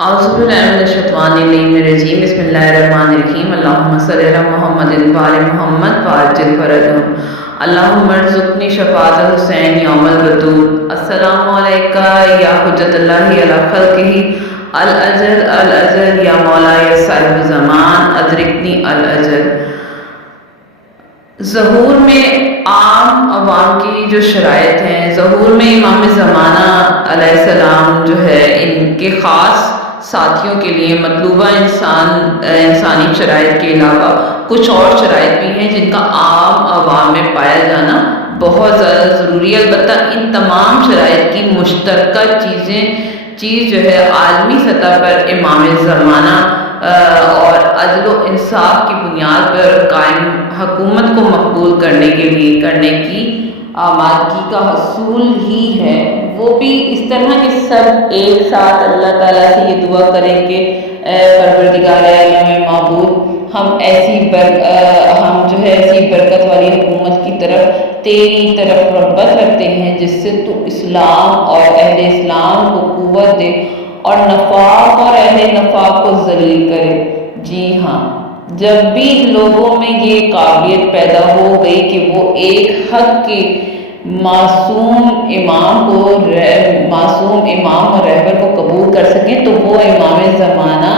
اعوذ باللہ من الشیطان الرجیم بسم اللہ الرحمن الرحیم اللہم صلی علی محمد وآل محمد وعجل فرجهم اللہم ارزقنی شفاعت حسین یوم البطول السلام علیکہ یا حجت اللہ علی خلقہ الاجل یا مولا یا صاحب زمان ادرکنی الاجل۔ ظہور میں عام عوام کی جو شرائط ہیں، ظہور میں امام زمانہ علیہ السلام جو ہے ان کے خاص ساتھیوں کے لیے مطلوبہ انسانی شرائط کے علاوہ کچھ اور شرائط بھی ہیں جن کا عام عوام میں پایا جانا بہت زیادہ ضروری ہے۔ البتہ ان تمام شرائط کی مشترکہ چیز جو ہے عالمی سطح پر امام زمانہ اور عدل و انصاف کی بنیاد پر قائم حکومت کو مقبول کرنے کی آمادگی کا حصول ہی ہے، وہ بھی اس طرح کہ سب ایک ساتھ اللہ تعالیٰ سے یہ دعا کریں کہ اے پروردگار عالم معبود ہم جو ہے ایسی برکت والی حکومت کی طرف تیری طرف رغبت رکھتے ہیں جس سے تو اسلام اور اہل اسلام کو قوت دے اور نفاق اور اہل نفاق کو ذلیل کرے۔ جی ہاں، جب بھی لوگوں میں یہ قابلیت پیدا ہو گئی کہ وہ ایک حق کے معصوم امام اور رہبر کو قبول کر سکیں تو وہ امام زمانہ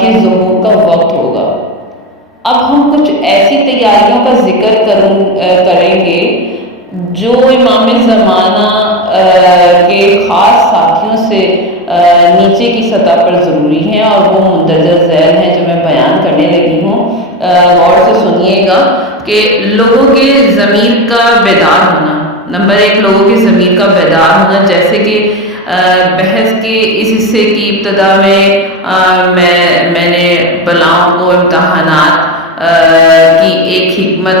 کے ظہور کا وقت ہوگا۔ اب ہم کچھ ایسی تیاریوں کا ذکر کریں گے جو امام زمانہ کے خاص ساتھیوں سے نیچے کی سطح پر ضروری ہیں اور وہ مندرجہ ذیل ہیں جو میں بیان کرنے لگی ہوں۔ غور سے سنیے گا کہ لوگوں کے ضمیر کا بیدار ہونا، نمبر ایک لوگوں کے ضمیر کا بیدار ہونا، جیسے کہ بحث کے اس حصے کی ابتدا میں نے بلاؤں کو امتحانات کی ایک حکمت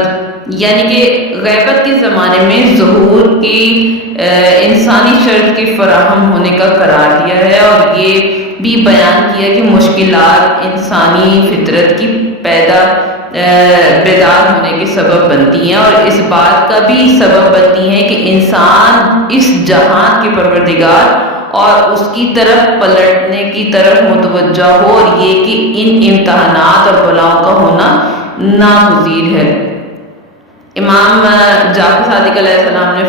یعنی کہ غیبت کے زمانے میں ظہور کی انسانی شرط کے فراہم ہونے کا قرار دیا ہے اور یہ بھی بیان کیا کہ مشکلات انسانی فطرت کی بیدار ہونے کے سبب بنتی ہیں اور اس بات کا بھی سبب بنتی ہیں کہ انسان اس جہان کے پروردگار اور اس کی طرف پلٹنے کی طرف متوجہ ہو، اور یہ کہ ان امتحانات اور بلاؤں کا ہونا ناگزیر ہے۔ امام جعفر صادق علیہ السلام نے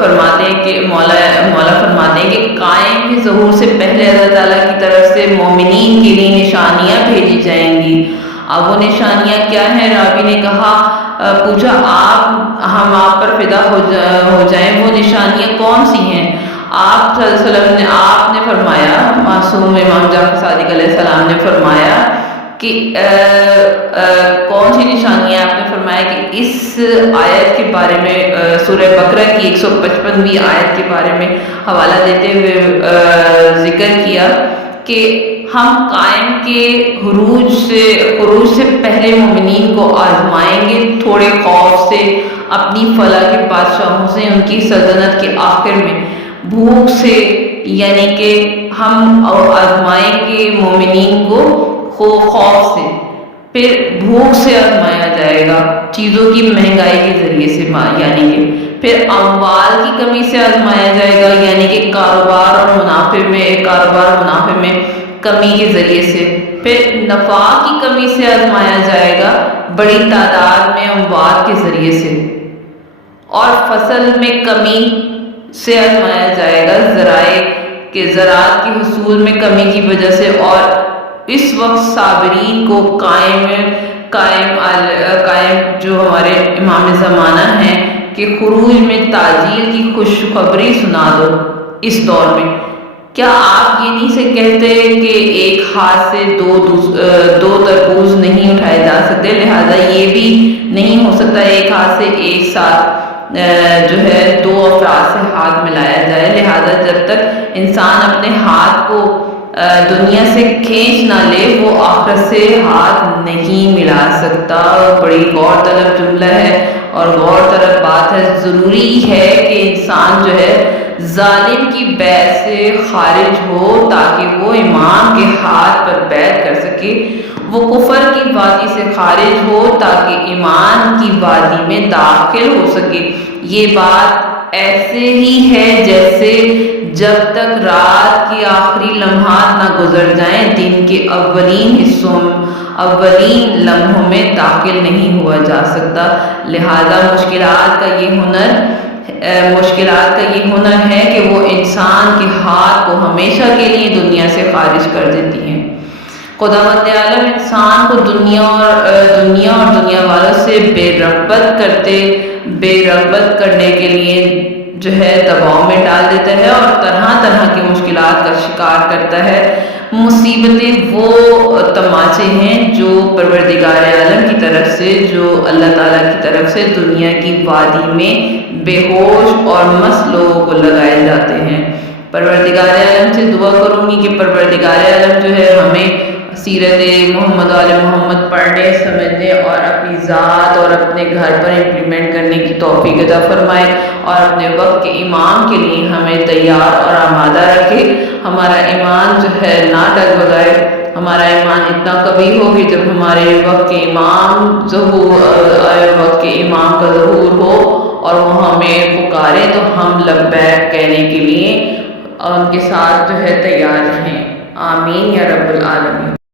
فرماتے ہیں کہ مولا فرماتے ہیں کہ قائم کے ظہور سے پہلے اللہ تعالیٰ کی طرف سے مومنین کے لیے نشانیاں بھیجی جائیں گی۔ اب وہ نشانیاں کیا ہیں؟ راوی نے پوچھا ہم آپ پر فدا ہو جائیں، وہ نشانیاں کون سی ہیں؟ آپ صلی اللہ علیہ وسلم نے آپ نے فرمایا، معصوم امام جعفر صادق علیہ السلام نے فرمایا کہ کون سی نشانیاں؟ آپ نے فرمایا کہ اس آیت کے بارے میں سورہ بقرہ کی 155ویں آیت کے بارے میں حوالہ دیتے ہوئے ذکر کیا کہ ہم قائم کے خروج سے پہلے مومنین کو آزمائیں گے، تھوڑے خوف سے، اپنی فلاح کے بادشاہوں سے، ان کی سلطنت کے آخر میں بھوک سے، یعنی کہ ہم آزمائیں گے مومنین کو خوف سے، پھر بھوک سے آزمایا جائے گا، چیزوں کی مہنگائی کے ذریعے سے، یعنی کہ پھر اموال کی کمی سے آزمایا جائے گا، یعنی کہ کاروبار اور منافع میں کمی کے ذریعے سے، پھر نفع کی کمی سے آزمایا جائے گا، بڑی تعداد میں اموات کے ذریعے سے، اور فصل میں کمی سے آزمایا جائے گا، زراعت کے حصول میں کمی کی وجہ سے، اور اس وقت صابرین کو قائم جو ہمارے امام زمانہ ہیں کہ خروج میں تاجیل کی خوشخبری سنا دو اس دور میں۔ کیا آپ یہ نہیں سے کہتے کہ ایک ہاتھ سے دو تربوز نہیں اٹھائے جا سکتے، لہذا یہ بھی نہیں ہو سکتا ایک ہاتھ سے ایک ساتھ جو ہے دو افراد سے ہاتھ ملایا جائے، لہذا جب تک انسان اپنے ہاتھ کو دنیا سے کھینچ نہ لے وہ آخرت سے ہاتھ نہیں ملا سکتا۔ بڑی غور طلب جملہ ہے اور غور طلب بات ہے۔ ضروری ہے کہ انسان جو ہے ظالم کی بیعت سے خارج ہو تاکہ وہ امام کے ہاتھ پر بیعت کر سکے، وہ کفر کی وادی سے خارج ہو تاکہ ایمان کی وادی میں داخل ہو سکے۔ یہ بات ایسے ہی ہے جیسے جب تک رات کے آخری لمحات نہ گزر جائیں دن کے اولین لمحوں میں داخل نہیں ہوا جا سکتا۔ لہذا مشکلات کا یہ ہنر ہے کہ وہ انسان کے ہاتھ کو ہمیشہ کے لیے دنیا سے خارج کر دیتی ہیں۔ خداوند عالم انسان کو دنیا اور دنیا والوں سے بے رغبت کرنے کے لیے دباؤ میں ڈال دیتا ہے اور طرح طرح کی مشکلات کا شکار کرتا ہے۔ مصیبتیں وہ تماچے ہیں جو پروردگار عالم کی طرف سے، جو اللہ تعالیٰ کی طرف سے دنیا کی وادی میں بے ہوش اور مست لوگوں کو لگائے جاتے ہیں۔ پروردگار عالم سے دعا کروں گی کہ پروردگار عالم ہمیں سیرت محمد آل محمد پڑھنے، سمجھنے اور اپنی ذات اور اپنے گھر پر امپلیمنٹ کرنے کی توفیق عطا فرمائے اور اپنے وقت کے امام کے لیے ہمیں تیار اور آمادہ رکھے۔ ہمارا ایمان نہ ڈگمگائے، ہمارا ایمان اتنا قوی ہو کہ جب ہمارے وقت کے امام کا ظہور ہو اور وہ ہمیں پکارے تو ہم لبیک کہنے کے لیے اور ان کے ساتھ تیار رہیں۔ آمین یا رب العالمین۔